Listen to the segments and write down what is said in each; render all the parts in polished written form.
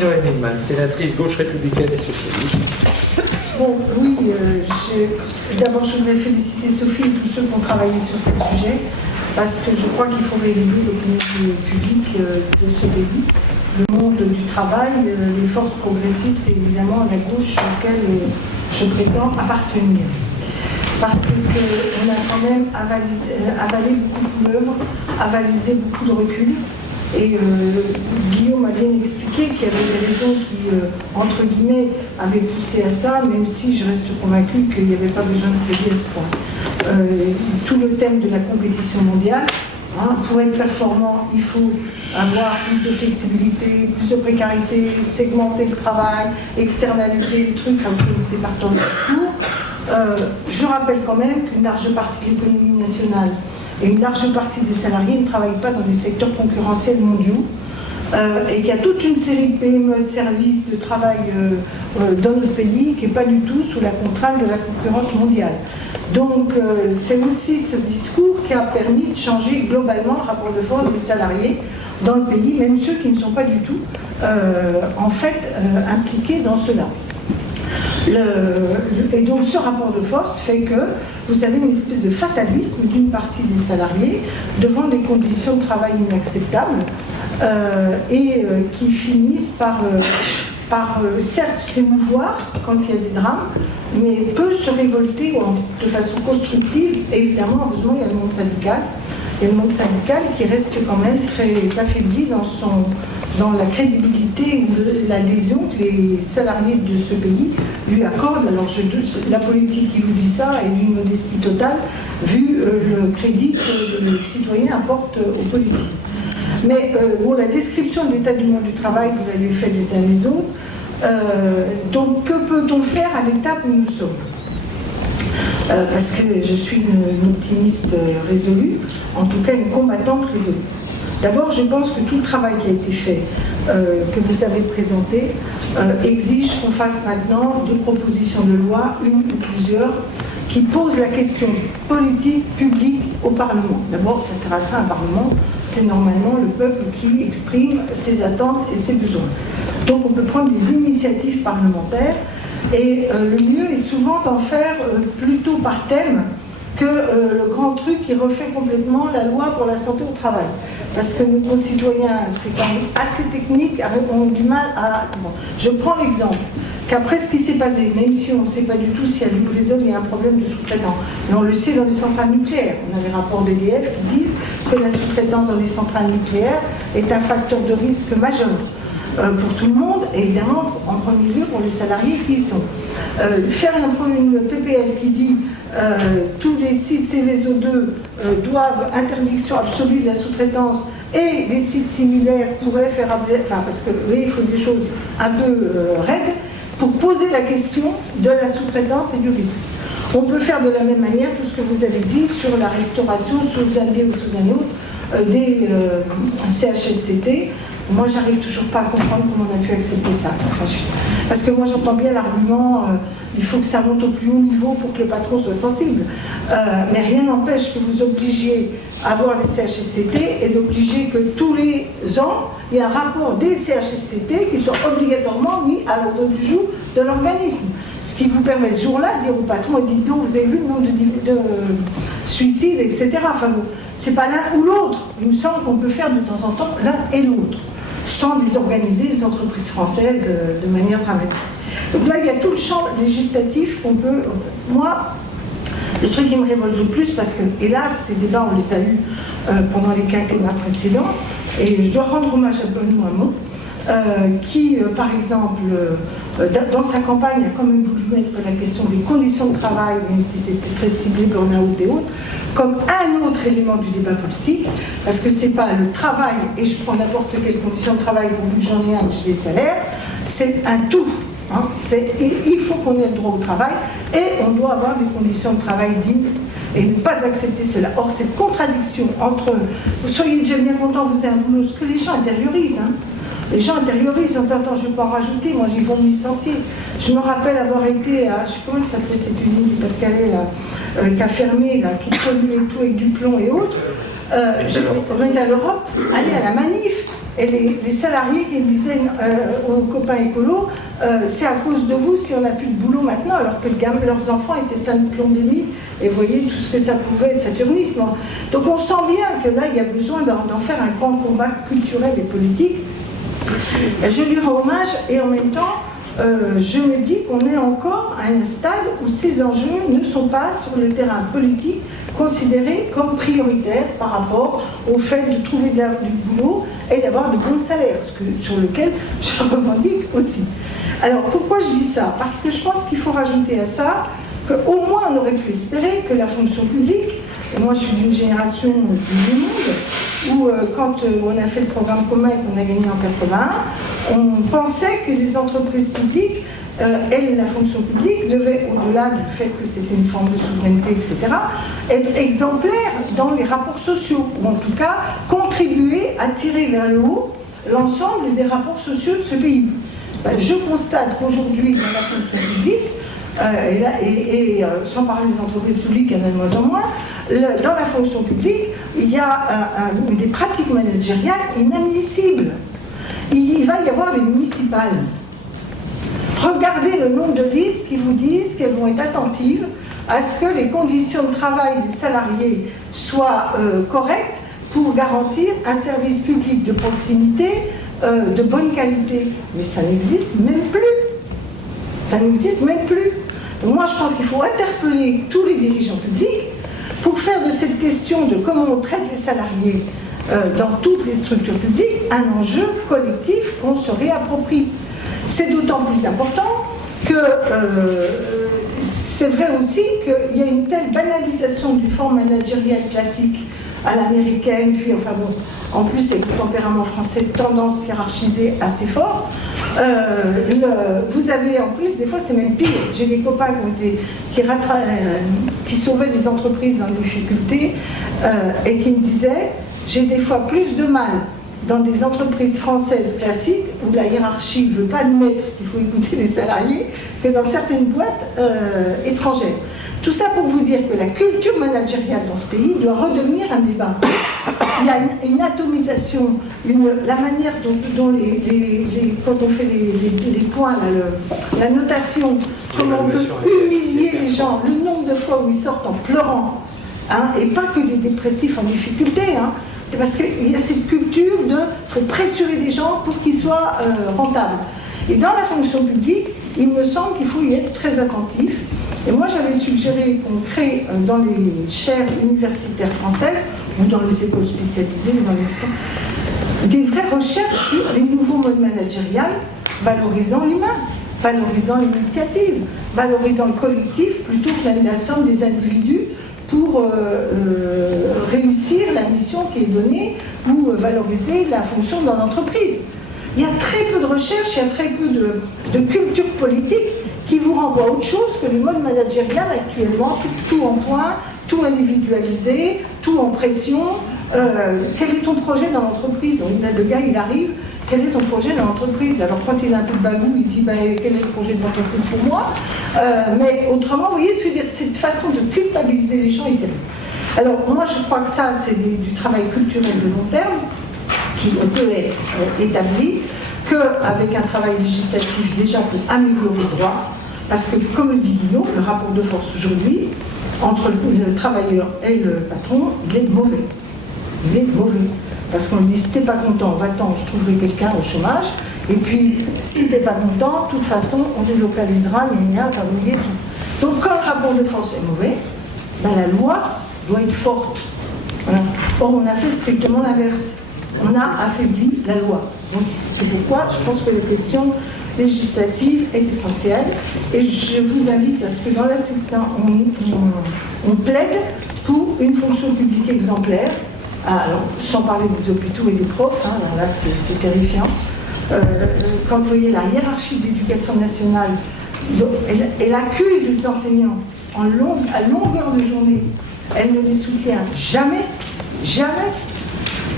Joëlle Milman, sénatrice gauche républicaine et socialiste. Bon, oui, d'abord je voudrais féliciter Sophie et tous ceux qui ont travaillé sur ces sujets, parce que je crois qu'il faut réunir l'opinion publique de ce pays, le monde du travail, les forces progressistes et évidemment la gauche auquel je prétends appartenir. Parce qu'on a quand même avalé beaucoup de couleuvres, avalisé beaucoup de recul. Et Guillaume a bien expliqué qu'il y avait des raisons qui, entre guillemets, avaient poussé à ça, même si je reste convaincue qu'il n'y avait pas besoin de céder à ce point. Tout le thème de la compétition mondiale, hein, pour être performant, il faut avoir plus de flexibilité, plus de précarité, segmenter le travail, externaliser le truc, enfin vous connaissez par temps le discours. Je rappelle quand même qu'une large partie de l'économie nationale et une large partie des salariés ne travaillent pas dans des secteurs concurrentiels mondiaux et qu'il y a toute une série de PME, de services, de travail dans notre pays qui n'est pas du tout sous la contrainte de la concurrence mondiale. Donc c'est aussi ce discours qui a permis de changer globalement le rapport de force des salariés dans le pays, même ceux qui ne sont pas du tout en fait impliqués dans cela. Et donc ce rapport de force fait que vous avez une espèce de fatalisme d'une partie des salariés devant des conditions de travail inacceptables qui finissent par certes s'émouvoir quand il y a des drames, mais peut se révolter de façon constructive. Et évidemment, heureusement, il y a le monde syndical. Il y a le monde syndical qui reste quand même très affaibli dans la crédibilité ou l'adhésion que les salariés de ce pays lui accordent. Alors la politique qui vous dit ça est d'une modestie totale, vu le crédit que les citoyens apportent aux politiques. Mais bon, la description de l'état du monde du travail, vous l'avez fait les uns les autres. Donc que peut-on faire à l'étape où nous sommes ? Parce que je suis une optimiste résolue, en tout cas une combattante résolue. D'abord, je pense que tout le travail qui a été fait, que vous avez présenté, exige qu'on fasse maintenant des propositions de loi, une ou plusieurs, qui posent la question politique, publique au Parlement. D'abord, ça sert à ça un Parlement, c'est normalement le peuple qui exprime ses attentes et ses besoins. Donc on peut prendre des initiatives parlementaires, et le mieux est souvent d'en faire plutôt par thème que le grand truc qui refait complètement la loi pour la santé au travail. Parce que nos concitoyens, c'est quand même assez technique, ont du mal à... Bon, je prends l'exemple qu'après ce qui s'est passé, même si on ne sait pas du tout si à Lubrizol il y a un problème de sous-traitant, mais on le sait dans les centrales nucléaires. On a les rapports d'EDF qui disent que la sous-traitance dans les centrales nucléaires est un facteur de risque majeur. Pour tout le monde, et évidemment, en premier lieu pour les salariés qui y sont. Faire une PPL qui dit tous les sites Seveso 2 doivent interdiction absolue de la sous-traitance et les sites similaires pourraient faire... Enfin, parce que oui, il faut des choses un peu raides pour poser la question de la sous-traitance et du risque. On peut faire de la même manière tout ce que vous avez dit sur la restauration sous un biais ou sous un autre des CHSCT. Moi, j'arrive toujours pas à comprendre comment on a pu accepter ça. Enfin, parce que moi, j'entends bien l'argument, il faut que ça monte au plus haut niveau pour que le patron soit sensible. Mais rien n'empêche que vous obligiez à avoir des CHSCT et d'obliger que tous les ans, il y ait un rapport des CHSCT qui soit obligatoirement mis à l'ordre du jour de l'organisme. Ce qui vous permet ce jour-là de dire au patron, dites donc, vous avez vu le nombre de suicides, etc. Enfin bon, c'est pas l'un ou l'autre. Il me semble qu'on peut faire de temps en temps l'un et l'autre, sans désorganiser les entreprises françaises de manière dramatique. Donc là, il y a tout le champ législatif qu'on peut... Moi, le truc qui me révolte le plus, parce que, hélas, ces débats, on les a eus pendant les quinquennats précédents, et je dois rendre hommage à Benoît Hamon, qui, par exemple, dans sa campagne, a quand même voulu mettre la question des conditions de travail, même si c'était très ciblé burn-out et autres, comme un autre élément du débat politique, parce que c'est pas le travail, et je prends n'importe quelle condition de travail pourvu que j'en ai un, j'ai des salaires, c'est un tout. Hein, il faut qu'on ait le droit au travail, et on doit avoir des conditions de travail dignes, et ne pas accepter cela. Or, cette contradiction entre, vous soyez déjà bien content, vous avez un boulot, ce que les gens intériorisent, hein. Les gens intériorisent en disant, attends, je ne vais pas en rajouter, moi, ils vont me licencier. Je me rappelle avoir été à, je ne sais comment s'appelait cette usine du Pas-de-Calais, là, qui a fermé, là, qui polluait tout avec du plomb et autres. Métal Europe, aller à la manif. Et les salariés qui disaient aux copains écolos, c'est à cause de vous si on n'a plus de boulot maintenant, alors que leurs enfants étaient pleins de plombémie, et vous voyez tout ce que ça pouvait être, saturnisme. Donc on sent bien que là, il y a besoin d'en faire un grand combat culturel et politique. Je lui rends hommage, et en même temps, je me dis qu'on est encore à un stade où ces enjeux ne sont pas sur le terrain politique considérés comme prioritaires par rapport au fait de trouver du boulot et d'avoir de bons salaires, sur lequel je revendique aussi. Alors pourquoi je dis ça? Parce que je pense qu'il faut rajouter à ça qu'au moins on aurait pu espérer que la fonction publique, et moi je suis d'une génération du monde, où quand on a fait le programme commun et qu'on a gagné en 81, on pensait que les entreprises publiques, la fonction publique, devait, au-delà du fait que c'était une forme de souveraineté, etc., être exemplaire dans les rapports sociaux, ou en tout cas contribuer à tirer vers le haut l'ensemble des rapports sociaux de ce pays. Je constate qu'aujourd'hui, dans la fonction publique, sans parler des entreprises publiques, il y en a de moins en moins, dans la fonction publique, il y a des pratiques managériales inadmissibles. Il va y avoir des municipales. Regardez le nombre de listes qui vous disent qu'elles vont être attentives à ce que les conditions de travail des salariés soient correctes pour garantir un service public de proximité de bonne qualité. Mais ça n'existe même plus. Ça n'existe même plus. Donc moi, je pense qu'il faut interpeller tous les dirigeants publics pour faire de cette question de comment on traite les salariés dans toutes les structures publiques un enjeu collectif qu'on se réapproprie. C'est d'autant plus important que c'est vrai aussi qu'il y a une telle banalisation du forme managériale classique à l'américaine, puis enfin bon, en plus avec le tempérament français, tendance hiérarchisée assez fort. Vous avez en plus, des fois c'est même pire. J'ai des copains qui sauvaient des entreprises en difficulté et qui me disaient, j'ai des fois plus de mal dans des entreprises françaises classiques où la hiérarchie ne veut pas admettre qu'il faut écouter les salariés que dans certaines boîtes étrangères. Tout ça pour vous dire que la culture managériale dans ce pays doit redevenir un débat. Il y a une atomisation, la manière dont quand on fait les points, la notation, comment on peut humilier les gens, le nombre de fois où ils sortent en pleurant, hein, et pas que les dépressifs en difficulté, hein, parce qu'il y a cette culture de faut pressurer les gens pour qu'ils soient rentables. Et dans la fonction publique, il me semble qu'il faut y être très attentif. Et moi, j'avais suggéré qu'on crée dans les chaires universitaires françaises ou dans les écoles spécialisées, des vraies recherches sur les nouveaux modes managériels, valorisant l'humain, valorisant l'initiative, valorisant le collectif plutôt que la somme des individus pour réussir la mission qui est donnée ou valoriser la fonction dans l'entreprise. Il y a très peu de recherche, il y a très peu de culture politique qui vous renvoie à autre chose que les modes managériels actuellement, tout en point, tout individualisé, tout en pression. Quel est ton projet dans l'entreprise? Le gars, il arrive, quel est ton projet dans l'entreprise? Alors quand il a un peu de bagou, il dit quel est le projet de l'entreprise pour moi? Mais autrement, vous voyez, cette façon de culpabiliser les gens est terrible. Alors moi, je crois que ça, c'est du travail culturel de long terme qui peut être établi, qu'avec un travail législatif déjà pour améliorer le droit, parce que comme le dit Guillaume, le rapport de force aujourd'hui, entre le travailleur et le patron, il est mauvais. Il est mauvais. Parce qu'on dit, si t'es pas content, va-t'en, je trouverai quelqu'un au chômage, et puis, si t'es pas content, de toute façon, on délocalisera, pas oublier tout. Donc, quand le rapport de force est mauvais, ben, la loi doit être forte. Voilà. Or, on a fait strictement l'inverse. On a affaibli la loi. Donc, c'est pourquoi je pense que la question législative est essentielle. Et je vous invite à ce que dans la section, on plaide pour une fonction publique exemplaire. Alors, sans parler des hôpitaux et des profs, hein, alors là c'est terrifiant. Quand vous voyez la hiérarchie de l'éducation nationale, elle accuse les enseignants à longueur de journée. Elle ne les soutient jamais, jamais,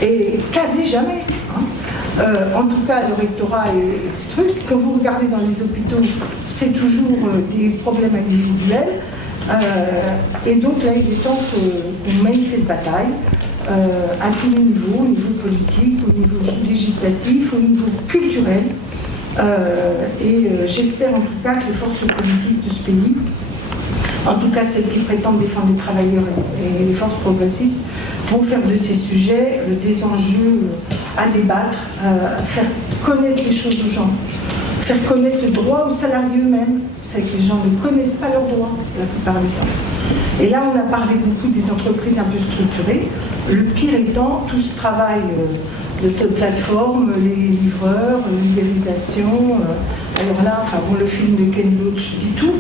et quasi jamais. Hein. En tout cas, le rectorat et ces trucs, quand vous regardez dans les hôpitaux, c'est toujours des problèmes individuels. Et donc là, il est temps qu'on mène cette bataille. à tous les niveaux, au niveau politique, au niveau législatif, au niveau culturel. J'espère en tout cas que les forces politiques de ce pays, en tout cas celles qui prétendent défendre les travailleurs et les forces progressistes, vont faire de ces sujets des enjeux à débattre, faire connaître les choses aux gens, faire connaître le droit aux salariés eux-mêmes. C'est que les gens ne connaissent pas leurs droits la plupart du temps. Et là, on a parlé beaucoup des entreprises un peu structurées. Le pire étant tout ce travail de plateforme, les livreurs, l'ubérisation. Alors là, le film de Ken Loach dit tout.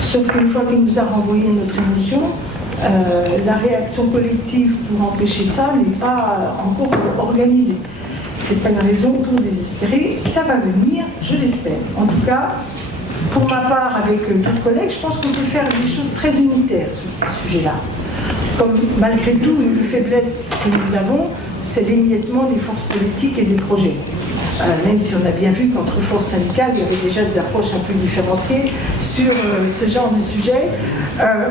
Sauf qu'une fois qu'il nous a renvoyé notre émotion, la réaction collective pour empêcher ça n'est pas encore organisée. C'est pas une raison pour désespérer, ça va venir, je l'espère. En tout cas, pour ma part, avec d'autres collègues, je pense qu'on peut faire des choses très unitaires sur ces sujets-là. Comme malgré tout, une faiblesse que nous avons, c'est l'émiettement des forces politiques et des projets. Même si on a bien vu qu'entre forces syndicales, il y avait déjà des approches un peu différenciées sur ce genre de sujet.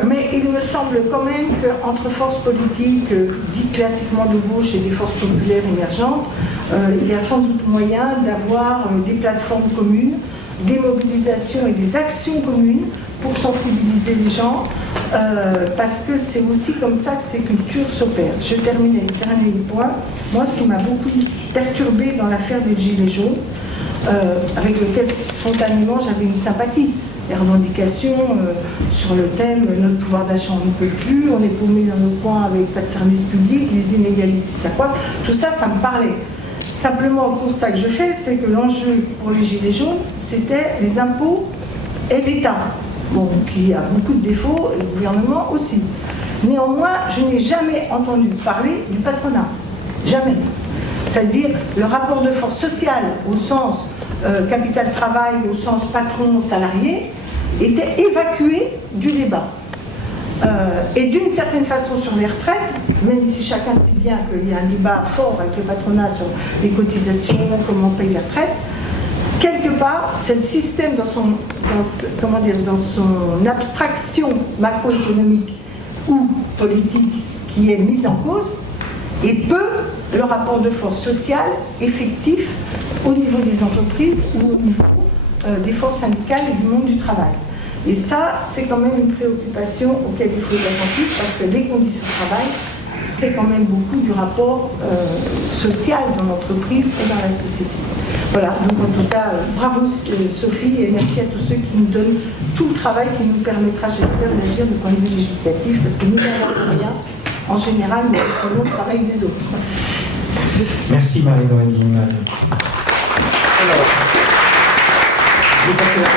Mais il me semble quand même qu'entre forces politiques dites classiquement de gauche et des forces populaires émergentes, il y a sans doute moyen d'avoir des plateformes communes, des mobilisations et des actions communes pour sensibiliser les gens, parce que c'est aussi comme ça que ces cultures s'opèrent. Je termine avec le dernier point. Moi, ce qui m'a beaucoup perturbée dans l'affaire des Gilets jaunes, avec lequel spontanément j'avais une sympathie, les revendications sur le thème « Notre pouvoir d'achat, on ne peut plus, on est paumé dans nos coins avec pas de service public, les inégalités s'accroissent », tout ça, ça me parlait. Simplement, le constat que je fais, c'est que l'enjeu pour les Gilets jaunes, c'était les impôts et l'État. Bon, qui a beaucoup de défauts, et le gouvernement aussi. Néanmoins, je n'ai jamais entendu parler du patronat. Jamais. C'est-à-dire le rapport de force sociale au sens capital-travail, au sens patron-salarié, était évacué du débat. Et d'une certaine façon sur les retraites, même si chacun sait bien qu'il y a un débat fort avec le patronat sur les cotisations, comment on paye la retraite, quelque part, c'est le système dans son abstraction macroéconomique ou politique qui est mise en cause, et peu le rapport de force sociale effectif au niveau des entreprises ou au niveau des forces syndicales et du monde du travail. Et ça, c'est quand même une préoccupation auquel il faut être attentif, parce que les conditions de travail, c'est quand même beaucoup du rapport social dans l'entreprise et dans la société. Voilà, donc en tout cas, bravo Sophie, et merci à tous ceux qui nous donnent tout le travail qui nous permettra, j'espère, d'agir du point de vue législatif, parce que nous n'avons rien. En général, nous reprenons le travail des autres. Merci Marie-Noël Guillemard. Alors, je vais passer la